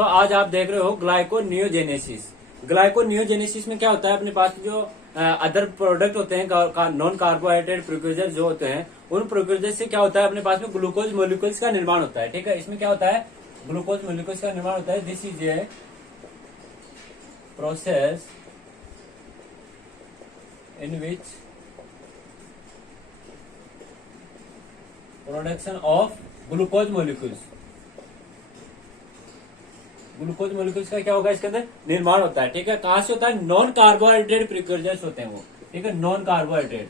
दोस्तों आज आप देख रहे हो ग्लाइकोनियोजेनेसिस। ग्लाइकोनियोजेनेसिस में क्या होता है, अपने पास जो अदर प्रोडक्ट होते हैं, नॉन कार्बोहाइड्रेट प्रिक्यूजर जो होते हैं, उन प्रिक्यूजर से क्या होता है, अपने पास में ग्लूकोज मोलिक्यूल्स का निर्माण होता है। ठीक है, इसमें क्या होता है, ग्लूकोज मोलिक्यूल्स का निर्माण होता है। This is a process in which production of glucose molecules, glucose molecules का क्या होगा, इसके अंदर निर्माण होता है। ठीक है, कहां से होता है, नॉन कार्बोहाइड्रेट प्रिक्यूजर्स होते हैं वो। ठीक है, नॉन कार्बोहाइड्रेट,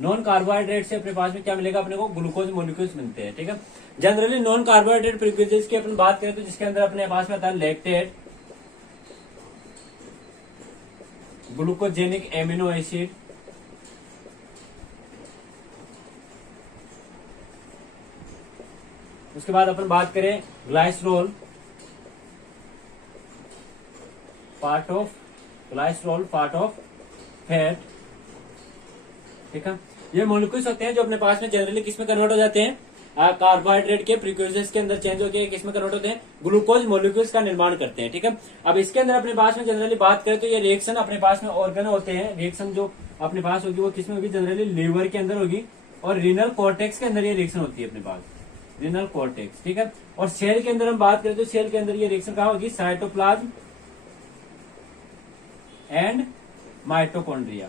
नॉन कार्बोहाइड्रेट से अपने पास में क्या मिलेगा, अपने को ग्लूकोज मोलिक्यूल्स मिलते हैं। ठीक है, जनरली नॉन कार्बोहाइड्रेट प्रिक्यूजर्स की अपन बात करें तो जिसके अंदर अपने पास में आता है लैक्टेट, ग्लूकोजेनिक एमिनो एसिड, उसके बाद अपन बात करें ग्लाइसरोल, पार्ट ऑफ फैट। ठीक है, ये मॉलिक्यूल्स होते हैं जो अपने पास में जनरली किसमें कन्वर्ट हो जाते हैं, कार्बोहाइड्रेट के प्रिक्यूजर्स के अंदर चेंज होकर किसमें कन्वर्ट होते हैं, ग्लूकोज मॉलिक्यूल्स का निर्माण करते हैं। ठीक है, अब इसके अंदर अपने पास में जनरली बात करें तो ये रिएक्शन अपने पास में ऑर्गन होते हैं, रिएक्शन जो अपने पास होगी वो किसमें होगी, जनरली लीवर के अंदर होगी और रीनल कॉर्टेक्स के अंदर ये रिएक्शन होती है अपने पास, रीनल कॉर्टेक्स। ठीक है, और सेल के अंदर हम बात करें तो सेल के अंदर ये रिएक्शन कहां होगी, cytoplasm and mitochondria,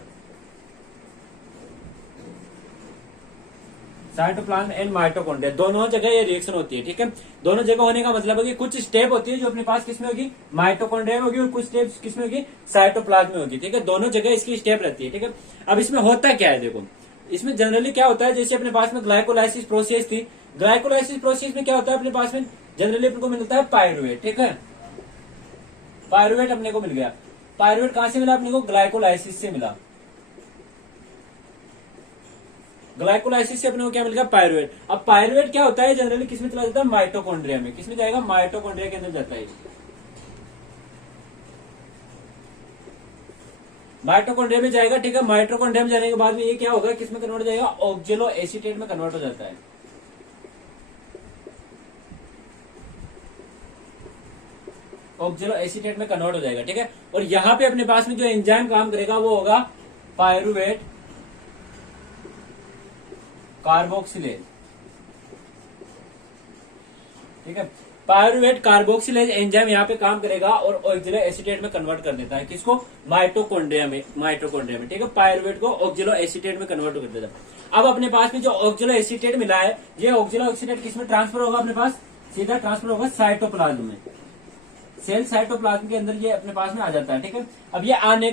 cytoplasm and mitochondria, दोनों जगह ये रिएक्शन होती है। ठीक है, दोनों जगह होने का मतलब है कि कुछ स्टेप होती है जो अपने पास किसमें होगी, माइटोकॉन्ड्रिया में होगी, और कुछ स्टेप किसमें होगी, साइटोप्लाज्म में होगी। ठीक है, दोनों जगह इसकी स्टेप रहती है। ठीक है, अब इसमें होता क्या है, देखो इसमें जनरली क्या होता है, जैसे अपने पास में ग्लाइकोलाइसिस प्रोसेस थी, ग्लाइकोलाइसिस प्रोसेस में क्या होता है, अपने पास में जनरली अपने को मिलता है पायरुवेट। ठीक है, पायरुवेट अपने को मिल गया। पायरुवेट कहां से मिला, अपने को ग्लाइकोलाइसिस से मिला। ग्लाइकोलाइसिस से अपने को क्या मिल गया, पायरुवेट। अब पायरुवेट क्या होता है, जनरली किसमें चला जाता है, माइटोकॉन्ड्रिया में। किसमें जाएगा, माइटोकॉन्ड्रिया के अंदर जाता है, माइटोकॉन्ड्रिया में जाएगा। ठीक है, माइटोकॉन्ड्रिया में जाने के बाद में ये क्या होगा, किसमें कन्वर्ट हो जाएगा, ऑक्जेलो एसीटेट में कन्वर्ट हो जाता है। ऑक्जेलो एसीटेट में कन्वर्ट हो जाएगा। ठीक है, और यहां पे अपने पास में जो एंजाइम काम करेगा वो होगा पायरुवेट कार्बोक्सिलेज। ठीक है, पायरुवेट कार्बोक्सिलेज एंजाइम यहाँ पे काम करेगा और ऑक्जेलो एसीटेट में कन्वर्ट कर देता है, किसको, माइटोकॉन्ड्रिया में, ठीक है, पायरुवेट को ऑक्जेलो एसीटेट में कन्वर्ट कर देता है। अब अपने पास में जो ऑक्जेलो एसीटेट मिला है, ये ऑक्जेलो एसीटेट किसमें ट्रांसफर होगा, अपने पास सीधा ट्रांसफर होगा साइटोप्लाज्म में, सेल साइटोप्लाज्म के अंदर ये अपने पास में आ जाता है। ठीक है, अब ये आने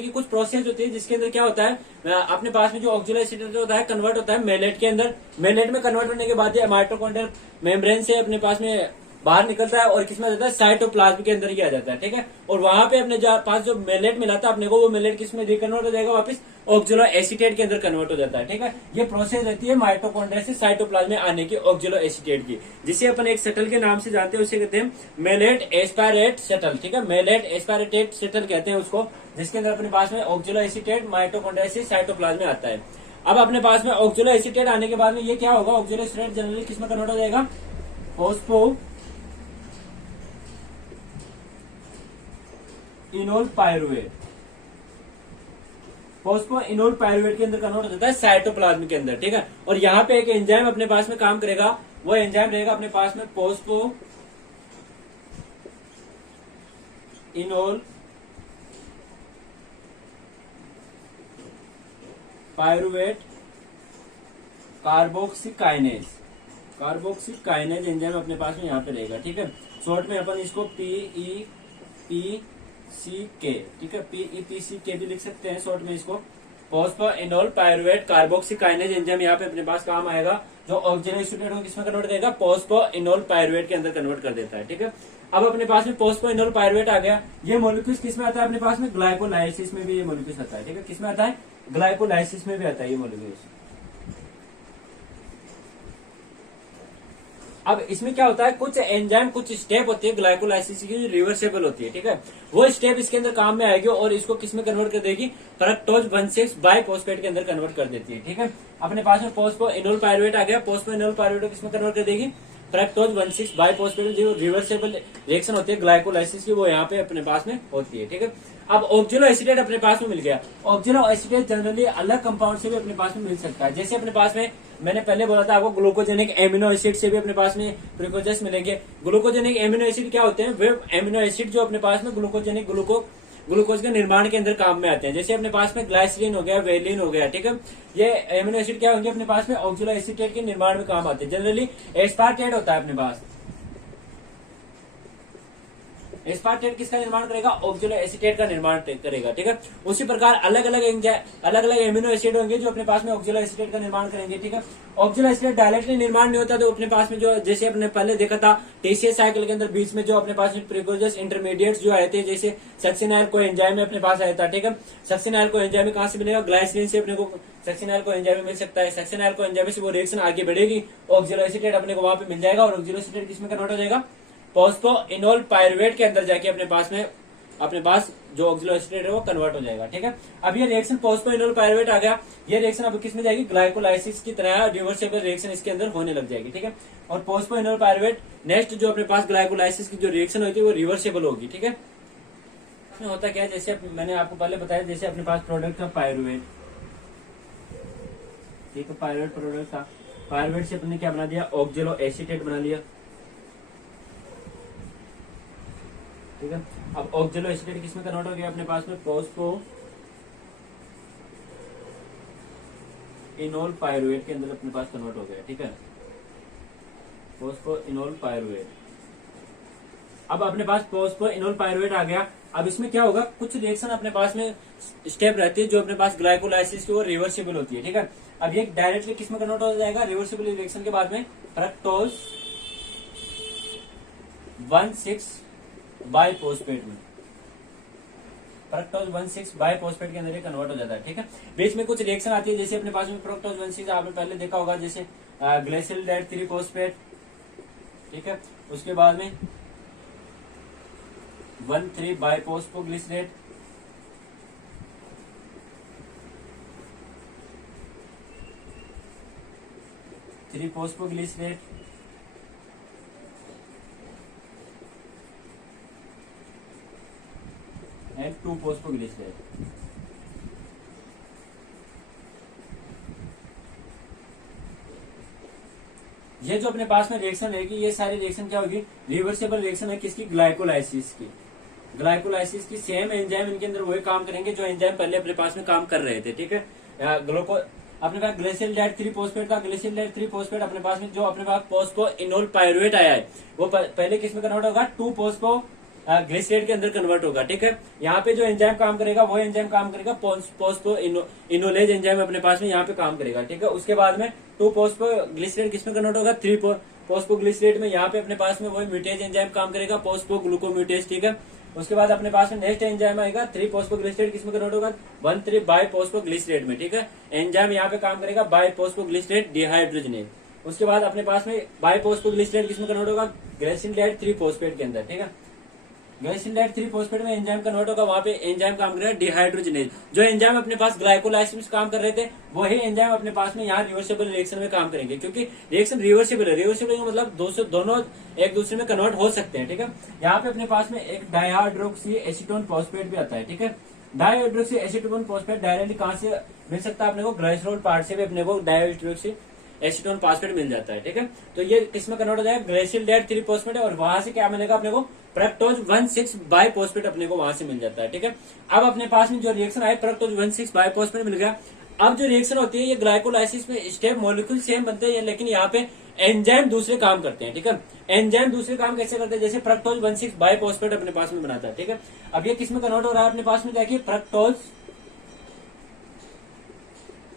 की कुछ प्रोसेस होती है जिसके अंदर क्या होता है, अपने पास में जो ऑक्जेलो एसीटेट होता है कन्वर्ट होता है मेलेट के अंदर। मेलेट में कन्वर्ट होने के बाद ये माइटोकॉन्ड्रियल मेम्ब्रेन से अपने पास में बाहर निकलता है और किसमें आ जाता है, साइटोप्लाज्म के अंदर ही आ जाता है। ठीक है, और वहां पे अपने पास जो मेलेट मिला था अपने को, वो मेलेट किसमें रिकन्वर्ट हो जाएगा, वापस ऑक्जेलो एसीटेट के अंदर कन्वर्ट हो जाता है। ठीक है, ये प्रोसेस रहती है माइटोकॉन्ड्रिया से साइटोप्लाज्म में आने की, ऑक्जेलो एसीटेट की, जिसे अपन एक शटल के नाम से जानते हैं, उसे कहते हैं मेलेट एस्पायरेट शटल। ठीक है, मेलेट एस्पायरेटेड शटल कहते हैं उसको, जिसके अंदर अपने पास में ऑक्जेलो एसीटेट माइटोकॉन्ड्रिया से साइटोप्लाज्म में आता है। अब अपने पास में ऑक्जेलो एसीटेट आने के बाद में ये क्या होगा, ऑक्जेलो एसीटेट जनरली किसमें कन्वर्ट हो जाएगा, phospho enol pyruvate, phosphoenol pyruvate के अंदर कन्वर्ट हो जाता है साइटोप्लाज्म के अंदर। ठीक है, और यहाँ पे एक एंजाइम अपने पास में काम करेगा, वो एंजाइम रहेगा अपने पास में फॉस्फो इनोल पायरुवेट कार्बोक्सिकाइनेज एंजाइम अपने पास में यहाँ पे रहेगा। ठीक है, शॉर्ट में अपन इसको PEPCK, ठीक है, PEPCK भी लिख सकते हैं शॉर्ट में इसको। फॉस्फोइनोल पायरुवेट कार्बोक्सिकाइनेज एंजाइम यहाँ पे अपने पास काम आएगा, जो ऑक्जेलो एसीटेट को किसमें कन्वर्ट करेगा, फॉस्फोइनोल पायरुवेट के अंदर कन्वर्ट कर देता है। ठीक है, अब अपने पास में फॉस्फोइनोल पायरुवेट आ गया। ये मॉलिक्यूल्स किसमें आता है, अपने पास में ग्लाइकोलाइसिस में भी ये मॉलिक्यूल्स आता है। ठीक है, किसमें आता है, ग्लाइकोलाइसिस में भी आता है ये मॉलिक्यूल्स। अब इसमें क्या होता है, कुछ एंजाइम कुछ स्टेप होती है ग्लाइकोलाइसिस की जो रिवर्सेबल होती है, ठीक है। वो स्टेप इसके अंदर काम में आएगी और इसको किस में कन्वर्ट कर देगी, फ्रक्टोज 1,6 बाइफॉस्फेट के अंदर कन्वर्ट कर देती है, ठीक है। अपने पास में फॉस्फो इनोल पायरुवेट आ गया, फॉस्फो इनोल पायरुवेट को किसमें कन्वर्ट कर देगी, फ्रक्टोज 1,6 बाइफॉस्फेट जो रिवर्सेबल रिएक्शन होती है ग्लाइकोलाइसिस की, वो यहाँ पे अपने पास में होती है, ठीक है। अब ऑक्जेलो एसिटेट अपने पास में मिल गया। ऑक्जेलो एसिटेट जनरली अलग कंपाउंड से भी अपने पास में मिल सकता है, जैसे अपने पास में मैंने पहले बोला था आपको ग्लूकोजेनिक एमिनो एसिड से भी अपने पास में प्रिकोजेस मिलेंगे। ग्लूकोजेनिक एमिनो एसिड क्या होते हैं, वे एमिनो एसिड जो अपने पास में ग्लूकोजेनिक ग्लूकोज के निर्माण के अंदर काम में आते हैं। जैसे अपने पास में ग्लाइसरीन हो गया, वेलिन हो गया, ठीक है। ये एमिनो एसिड क्या होंगे अपने पास में, ऑक्जेलो एसिटेट के निर्माण में काम आते हैं। जनरली एस्पार्टेट होता है अपने पास, एस्पार्टेट किसका निर्माण करेगा, ऑक्जेलो एसिटेट का निर्माण करेगा, ठीक है। उसी प्रकार अलग अलग एमिनो एसिड होंगे जो अपने पास में ऑक्जेलो एसिटेट का निर्माण करेंगे, ठीक है। ऑक्जेलो एसिटेट डायरेक्टली निर्माण नहीं होता, तो अपने पास में जो जैसे अपने पहले देखा था टीसीएस साइकिल के अंदर बीच में जो अपने पास में प्रिकोजेस इंटरमीडिएट्स जो आए थे, जैसे सक्सिनाइल को एंजाइम में अपने पास आया था, ठीक है। सक्सिनाइल को एंजाइम में कहां से मिलेगा, ग्लाइसरीन से अपने को सक्सिनाइल को एंजाइम में मिल सकता है। सक्सिनाइल को एंजाइम से वो रिएक्शन आगे बढ़ेगी, ऑक्जेलो एसिटेट अपने को वहां पे मिल जाएगा और ऑक्जेलो एसिटेट किसमें कन्वर्ट हो जाएगा, फॉस्फो इनोल पायरुवेट के अंदर जाके अपने पास जो ऑक्जेलो एसिटेट है वो कन्वर्ट हो जाएगा, ठीक है। अब ये रिएक्शन फॉस्फो इनोल पायरुवेट आ गया, ये रिएक्शन अब किस में जाएगी, ग्लाइकोलाइसिस की तरह रिवर्सेबल रिएक्शन इसके अंदर होने लग जाएगी, ठीक है। और फॉस्फो इनोल पायरुवेट नेक्स्ट जो अपने पास ग्लाइकोलाइसिस की जो रिएक्शन होती है वो रिवर्सेबल होगी, ठीक है। इसमें होता क्या है, जैसे मैंने आपको पहले बताया, जैसे अपने पास प्रोडक्ट था पायरुवेट, ठीक है, पायरुवेट प्रोडक्ट था, पायरुवेट से अपने क्या बना दिया, ऑक्जेलो एसिटेट बना लिया, ठीक है। अब ऑक्जेलो एसिटेट किसमें कन्वर्ट हो गया अपने पास में, फॉस्फो इनोल पायरुवेट के अंदर अपने पास कन्वर्ट हो गया, ठीक है, फॉस्फो इनोल पायरुवेट। अब अपने पास फॉस्फो इनोल पायरुवेट आ गया। अब इसमें क्या होगा, कुछ रिएक्शन अपने पास में स्टेप रहती है जो अपने पास ग्लाइकोलाइसिस की वो रिवर्सिबल होती है, ठीक है। अब ये डायरेक्टली किसमें कन्वर्ट हो जाएगा, रिवर्सिबल रिएक्शन के बाद में फ्रक्टोज 1,6 बाइफॉस्फेट में, फ्रक्टोज 1,6 बाइफॉस्फेट के अंदर ये कन्वर्ट हो जाता है, ठीक है। बीच में कुछ रिएक्शन आती है, जैसे अपने पास में फ्रक्टोज 1,6 आपने पहले देखा होगा, जैसे ग्लाइसिल 3 फॉस्फेट, ठीक है। उसके बाद में 1,3 बाइफॉस्फोग्लिसरेट, थ्री फॉस्फोग्लिसरेट, एंड 2 फॉस्फोग्लिसरेट। ये जो अपने पास में रिएक्शन रहेगी, ये सारी रिएक्शन क्या होगी, रिवर्सेबल रिएक्शन है किसकी, ग्लाइकोलाइसिस की। ग्लाइकोलाइसिस की सेम एंजाइम इनके अंदर वही काम करेंगे जो एंजाइम पहले अपने पास में काम कर रहे थे, ठीक है। अपने पास ग्लाइसिल 3 फॉस्फेट था, ग्लाइसिल 3 फॉस्फेट अपने पास में जो अपने पास फॉस्फो इनोल पायरुवेट आया है वो पहले किसमें कन्वर्ट होगा, 2 फॉस्फो ग्लिसरेट के अंदर कन्वर्ट होगा, ठीक है। यहाँ पे जो एंजाइम काम करेगा वो एंजाइम काम करेगा फॉस्फो इनोलेज एंजाइम अपने पास में यहाँ पे काम करेगा, ठीक है। उसके बाद में 2 फॉस्फो ग्लिसरेट किसमें कन्वर्ट होगा, 3 फॉस्फो ग्लिसरेट में, यहाँ पे अपने पास में वही म्यूटेज एंजाइम काम करेगा, फॉस्फो ग्लूकोम्यूटेज, ठीक है। उसके बाद अपने पास में नेक्स्ट एंजाइम आएगा 3 फॉस्फोग्लिसरेट किसमें कन्वर्ट होगा, 1,3 बाइफॉस्फोग्लिसरेट में, ठीक है। एंजाइम यहाँ पे काम करेगा बाइफॉस्फोग्लिसरेट डिहाइड्रोजनेज। उसके बाद अपने पास में बाइफॉस्फोग्लिसरेट किसमें कन्वर्ट होगा, ग्लाइसिल 3 फॉस्फेट के अंदर, ठीक है। ग्लाइसिल 3 फॉस्फेट में एंजाइम कन्वर्ट होगा, वहां पे एंजाइम काम करेगा डिहाइड्रोजनेज। जो एंजाइम अपने पास ग्लाइकोलाइसिस काम कर रहे थे वही एंजाइम अपने पास में यहाँ रिवर्सेबल रिएक्शन में काम करेंगे, क्योंकि रिएक्शन रिवर्सेबल है। रिवर्सेबल का मतलब दोनों एक दूसरे में कन्वर्ट हो सकते हैं, ठीक है। यहाँ पे अपने पास में एक डाइहाइड्रोक्सी एसीटोन फॉस्फेट भी आता है, ठीक है। डाइहाइड्रोक्सी एसीटोन फॉस्फेट डायरेक्टली कहाँ से मिल सकता है अपने को, ग्लाइसरॉल पार्ट से भी अपने को डाइहाइड्रोक्सी एसीटोन फॉस्फेट मिल जाता है, ठीक है। तो ये किसमें कन्वर्ट हो जाएगा, ग्लाइसिल 3 फॉस्फेट है, और वहां से क्या मिलेगा अपने को, फ्रक्टोज 1,6 बाइफॉस्फेट अपने को वहां से मिल जाता है, ठीक है। अब अपने पास में जो रिएक्शन आए फ्रक्टोज 1,6 बाइफॉस्फेट मिल गया। अब जो रिएक्शन होती है ये ग्लाइकोलाइसिस में स्टेप मॉलिक्यूल सेम बनते हैं, लेकिन यहाँ पे एंजाइम दूसरे काम करते हैं, ठीक है। एंजाइम दूसरे काम कैसे करते हैं, जैसे फ्रक्टोज 1,6 बाइफॉस्फेट अपने पास में बनाता है, ठीक है। अब ये किसमें कन्वर्ट हो रहा है अपने पास में, देखिए फ्रक्टोज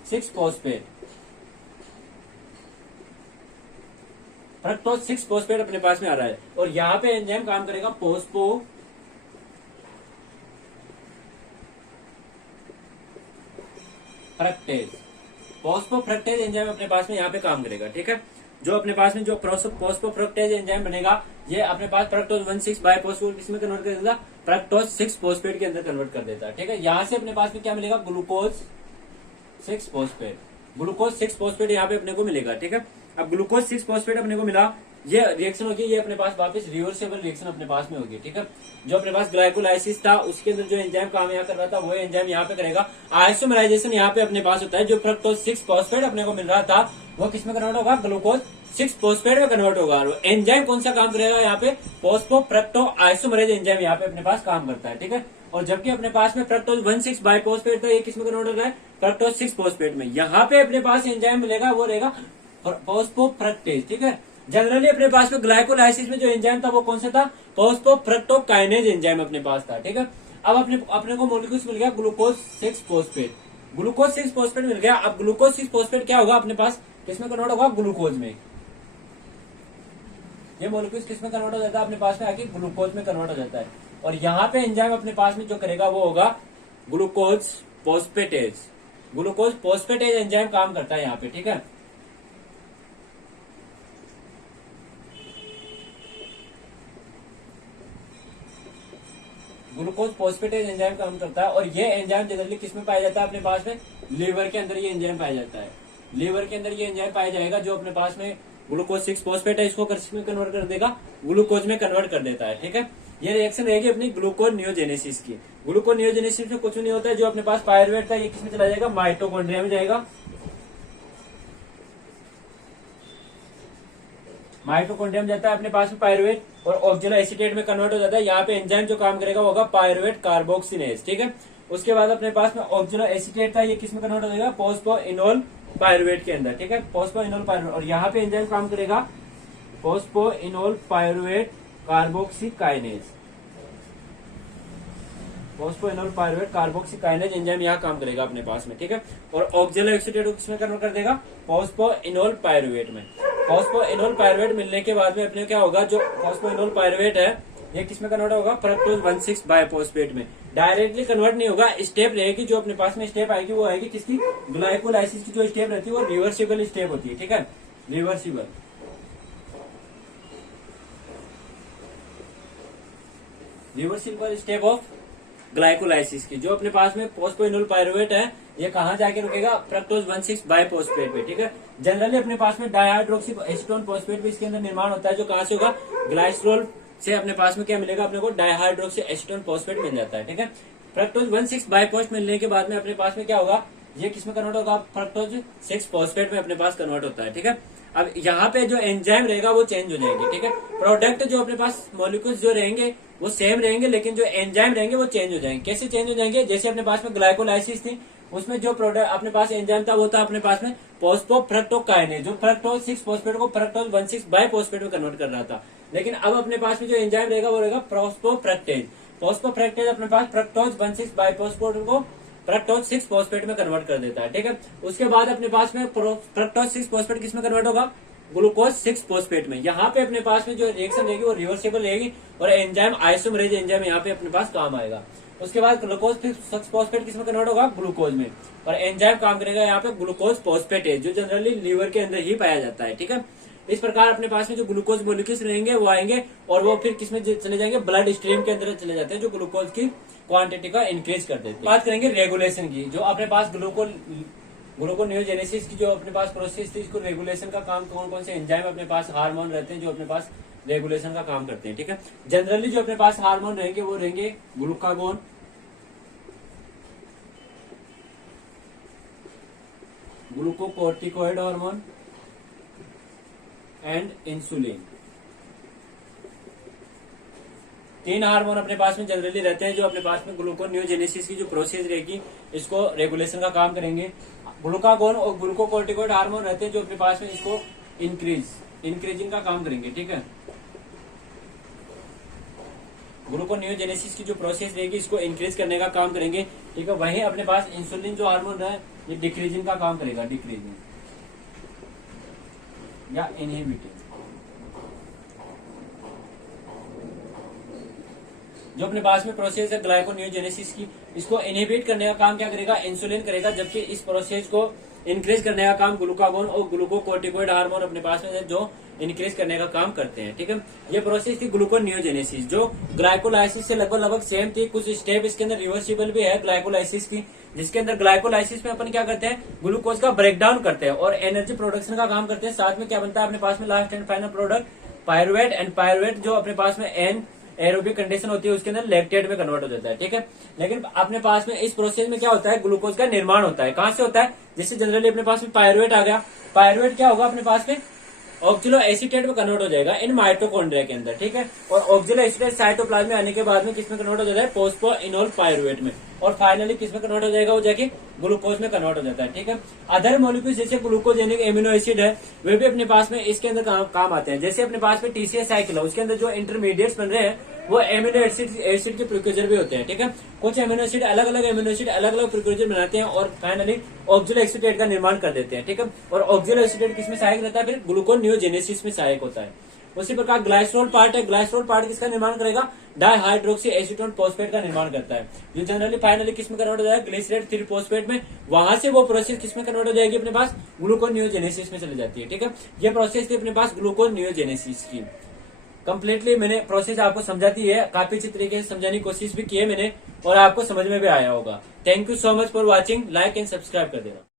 6 फॉस्फेट, फ्रक्टोज 6 फॉस्फेट अपने पास में आ रहा है, और यहाँ पे एंजाइम काम करेगा फॉस्फो फ्रक्टेज। फॉस्फो फ्रक्टेज एंजाइम अपने पास में यहाँ पे काम करेगा, ठीक है। जो अपने पास में जो फॉस्फोफ्रक्टेज एंजाइम बनेगा, ये अपने पास फ्रक्टोज 1,6 बाइफॉस्फेट किसमें कन्वर्ट कर देगा, फ्रक्टोज 6 फॉस्फेट के अंदर कन्वर्ट कर देता है। ठीक है, यहाँ से अपने पास में क्या मिलेगा, ग्लूकोज 6 फॉस्फेट, ग्लूकोज 6 फॉस्फेट यहाँ पे अपने को मिलेगा। ठीक है, अब ग्लूकोज 6 फॉस्फेट अपने को मिला, ये रिएक्शन होगी, ये अपने पास वापस रिवर्सेबल रिएक्शन अपने पास में होगी। ठीक है, जो अपने पास ग्लाइकोलाइसिस था उसके अंदर जो एंजाइम काम यहाँ कर रहा था वो एंजाइम यहाँ पे करेगा आइसोमराइजेशन, यहाँ पे अपने पास होता है। जो फ्रक्टोज 6 फॉस्फेट अपने को मिल रहा था वो किसमें कन्वर्ट होगा, ग्लूकोज 6 फॉस्फेट में कन्वर्ट होगा। और एंजाइम कौन सा काम करेगा यहाँ पे, फॉस्फोफ्रक्टो आइसोमराइज एंजाइम यहाँ पे अपने पास काम करता है। ठीक है, और जबकि अपने पास में फ्रक्टोज 1,6 बाइफॉस्फेट था, ये किसमें कन्वर्ट हो रहा है, फ्रक्टोज 6 फॉस्फेट में। यहाँ पे अपने पास एंजाइम मिलेगा वो रहेगा फॉस्फोफ्रक्टेज। ठीक है, जनरली अपने पास में ग्लाइकोलाइसिस में जो एंजाइम था वो कौन सा था, फॉस्फोफ्रक्टोकाइनेज एंजाइम अपने पास था। ठीक है, अब अपने को मॉलिक्यूल्स मिल गया ग्लूकोज 6 फॉस्फेट, ग्लूकोज 6 फॉस्फेट मिल गया। अब ग्लूकोज 6 फॉस्फेट क्या होगा अपने पास, किसमें कन्वर्ट होगा, ग्लूकोज में। ये मॉलिक्यूल्स किसमें कन्वर्ट हो जाता है, अपने पास में आके ग्लूकोज में कन्वर्ट हो जाता है। और यहाँ पे एंजाइम अपने पास में जो करेगा वो होगा glucose phosphatase, glucose phosphatase enzyme काम करता है यहाँ पे। ठीक है, ग्लूकोज फॉस्फेटेज एंजाइम काम करता है। और ये एंजाइम जनरली किसमें पाया जाता है, अपने पास में लीवर के अंदर ये एंजाइम पाया जाता है। लीवर के अंदर ये एंजाइम पाया जाएगा जो अपने पास में ग्लूकोज 6 फॉस्फेट है, इसको किसमें कन्वर्ट कर देगा, ग्लूकोज में कन्वर्ट कर देता है। ठीक है, ये रिएक्शन रहेगी अपनी ग्लूकोनियोजेनेसिस की। ग्लूकोनियोजेनेसिस में कुछ नहीं होता है, जो अपने पास पायरुवेट था ये किसमें चला जाएगा, माइटोकॉन्ड्रिया में जाएगा। माइटोकॉन्ड्रिया में जाता है अपने पास में पायरुवेट, और ऑक्जेलो एसीटेट में कन्वर्ट हो जाता है। यहाँ पे एंजाइम जो काम करेगा वो होगा पायरुवेट कार्बोक्सिलेज। ठीक है, उसके बाद अपने पास में ऑक्जेलो एसीटेट था, ये किसमें कन्वर्ट हो जाएगा, फॉस्फोइनोल पायरुवेट के अंदर। ठीक है, फॉस्फोइनोल पायरुवेट, और यहाँ पे एंजाइम काम करेगा phosphoenol pyruvate carboxykinase, phosphoenol pyruvate carboxykinase enzyme यहाँ काम करेगा अपने पास में। ठीक है, और ऑक्जेलो एसीटेट को किसमें कन्वर्ट कर देगा, फॉस्फोइनोल पायरुवेट में। फॉस्फोइनोल पायरुवेट मिलने के बाद में अपने क्या होगा, जो फॉस्फोइनोल पायरुवेट है ये किसमें कन्वर्ट होगा, फ्रक्टोज 1,6 बाइफॉस्फेट में। डायरेक्टली कन्वर्ट नहीं होगा, स्टेप रहेगी जो अपने पास में स्टेप आएगी वो आएगी किसकी, ग्लाइकोलाइसिस की जो स्टेप रहती है वो रिवर्सिबल स्टेप होती है। ठीक है, रिवर्सिबल स्टेप ऑफ ग्लाइकोलाइसिस की। जो अपने पास में फॉस्फोइनोल पायरुवेट है ये कहाँ जाके रुकेगा, फ्रक्टोज 1,6 बाइफॉस्फेट पे। ठीक है, जनरली अपने पास में डाइहाइड्रोक्सी एसीटोन फॉस्फेट भी इसके अंदर निर्माण होता है, जो कहाँ से होगा, ग्लाइसरोल से अपने पास में क्या मिलेगा, अपने को डाइहाइड्रोक्सी एसीटोन फॉस्फेट मिल जाता है। ठीक है, फ्रक्टोज 1,6 बाइफॉस्फेट मिलने के बाद में अपने पास में क्या होगा, ये किसमें कन्वर्ट होगा, फ्रक्टोज 6 फॉस्फेट में अपने पास कन्वर्ट होता है। ठीक है, अब यहाँ पे जो एंजाइम रहेगा वो चेंज हो जाएंगे। ठीक है, प्रोडक्ट जो अपने पास मॉलिक्यूल्स जो रहेंगे वो सेम रहेंगे, लेकिन जो एंजाइम रहेंगे वो चेंज हो जाएंगे। कैसे चेंज हो जाएंगे, जैसे अपने पास में ग्लाइकोलाइसिस थी उसमें जो प्रोडक्ट अपने पास एंजाइम था वो था अपने पास में फॉस्फोफ्रक्टोकाइनेज, जो फ्रक्टोज 6 फॉस्फेट को फ्रक्टोज 1,6 बाइफॉस्फेट में कन्वर्ट कर रहा था। लेकिन अब अपने पास में जो एंजाइम रहेगा वो रहेगा फॉस्फोफ्रक्टेज। फॉस्फोफ्रक्टेज अपने पास फ्रक्टोज 1,6 बाइफॉस्फेट को फ्रक्टोज 6 फॉस्फेट में कन्वर्ट कर देता है। ठीक है, उसके बाद अपने पास में फ्रक्टोज 6 फॉस्फेट किसमें कन्वर्ट होगा, ग्लूकोज 6 फॉस्फेट में। यहाँ पे अपने पास में जो रिएक्शन रहेगी वो रिवर्सिबल रहेगी, और एंजाइम आइसोमरेज एंजाइम यहाँ पे अपने पास काम आएगा। उसके बाद ग्लूकोज 6 फॉस्फेट किसमें कन्वर्ट होगा, ग्लूकोज में, और एंजाइम काम करेगा यहाँ पे ग्लूकोज फॉस्फेटेज, जो जनरली लीवर के अंदर ही पाया जाता है। ठीक है, इस प्रकार अपने पास में जो ग्लूकोज मॉलिक्यूल्स रहेंगे वो आएंगे और वो फिर किसमें चले जाएंगे, ब्लड स्ट्रीम के अंदर चले जाते हैं, जो ग्लूकोज की क्वांटिटी का इंक्रीज कर देते हैं। बात करेंगे रेगुलेशन की, जो अपने पास ग्लूकोनियोजेनेसिस की जो अपने पास प्रोसेस थी, इसको रेगुलेशन का काम कौन कौन से एंजाइम अपने पास हार्मोन रहते हैं जो अपने पास रेगुलेशन का काम करते हैं। ठीक है, जनरली जो अपने पास हार्मोन रहेंगे वो रहेंगे glucagon, glucocorticoid hormone and insulin. 3 hormone अपने पास में जनरली रहते हैं जो अपने पास में ग्लूकोनियोजेनेसिस की जो प्रोसेस रहेगी इसको रेगुलेशन का काम करेंगे। ग्लूकागोन और ग्लूकोकोर्टिकोइड हार्मोन रहते हैं जो अपने पास में इसको इंक्रीजिंग का काम करेंगे। ठीक है, ग्लूकोनियोजेनेसिस की जो प्रोसेस रहेगी इसको इंक्रीज करने का काम करेंगे। ठीक है, वहीं अपने पास इंसुलिन जो हार्मोन है ये डिक्रीजिंग का काम करेगा, डिक्रीजिंग या इनहिबिटिंग। जो अपने पास में प्रोसेस है ग्लाइकोनियोजेनेसिस की, इसको इनहिबिट करने का काम क्या करेगा, इंसुलिन करेगा, जबकि इस प्रोसेस को इंक्रीज करने का काम ग्लूकागोन और ग्लूकोकोर्टिकोइड हार्मोन अपने पास में है जो इंक्रीज करने का काम करते हैं। ठीक है, ये प्रोसेस थी ग्लूकोनियोजेनेसिस, जो ग्लाइकोलाइसिस से लगभग सेम थी। कुछ स्टेप इसके अंदर रिवर्सिबल भी है ग्लाइकोलाइसिस की, जिसके अंदर ग्लाइकोलाइसिस में अपन क्या करते हैं, ग्लूकोज का ब्रेकडाउन करते हैं और एनर्जी प्रोडक्शन का काम करते हैं। साथ में क्या बनता है अपने पास में last and final product pyruvate, and pyruvate जो अपने पास में एन एरोबिक कंडीशन होती है उसके अंदर लैक्टेट में कन्वर्ट हो जाता है। ठीक है, लेकिन अपने पास में इस प्रोसेस में क्या होता है, ग्लूकोज का निर्माण होता है। कहां से होता है, जिससे जनरली अपने पास में पायरुवेट आ गया, पायरुवेट क्या होगा अपने पास में ऑक्सिलो एसीटेट में कन्वर्ट हो जाएगा इन माइटोकॉन्ड्रिया के अंदर। ठीक है, और ऑक्सिलो एसीटेट साइटोप्लाज्म में आने के बाद में किसमें कन्वर्ट हो जाता है, फोस्फोइनोल पायरुवेट में, और फाइनली किसमें कन्वर्ट हो जाएगा, वो जाके ग्लूकोज में कन्वर्ट हो जाता है। ठीक है, अदर मॉलिक्यूल्स जैसे ग्लूकोजेनिक एमिनो एसिड है वे भी अपने पास में इसके अंदर काम आते हैं। जैसे अपने पास में टीसीएस साइकिल है, उसके अंदर जो इंटरमीडिएट्स बन रहे हैं वो एमिनो एसिड के प्रिक्यूजर भी होते हैं। ठीक है, कुछ एमिनो एसिड अलग अलग प्रिक्यूजर बनाते हैं और फाइनली ऑक्सिलो एसीटेट का निर्माण कर देते हैं। ठीक है, और ऑक्सिलो एसीटेट किसमें सहायक रहता है, फिर ग्लूकोनियोजेनेसिस में सहायक होता है। उसी प्रकार ग्लाइसरॉल पार्ट है, ग्लाइसरॉल पार्ट किसका निर्माण करेगा, डाइहाइड्रोक्सी एसीटोन फोस्फेट का निर्माण करता है, जो जनरली फाइनली किसमें कन्वर्ट हो जाएगा, ग्लिसरेट 3 फोस्फेट में। वहां से वो प्रोसेस किसमें कन्वर्ट हो जाएगी, अपने पास ग्लूकोनियोजेनेसिस में चली जाती है। ठीक है, ये प्रोसेस थी अपने पास ग्लूकोनियोजेनेसिस की। कंप्लीटली मैंने प्रोसेस आपको समझाती है, काफी अच्छी तरीके से समझाने की कोशिश भी की है मैंने, और आपको समझ में भी आया होगा। Thank you so much for watching, like and subscribe कर देना।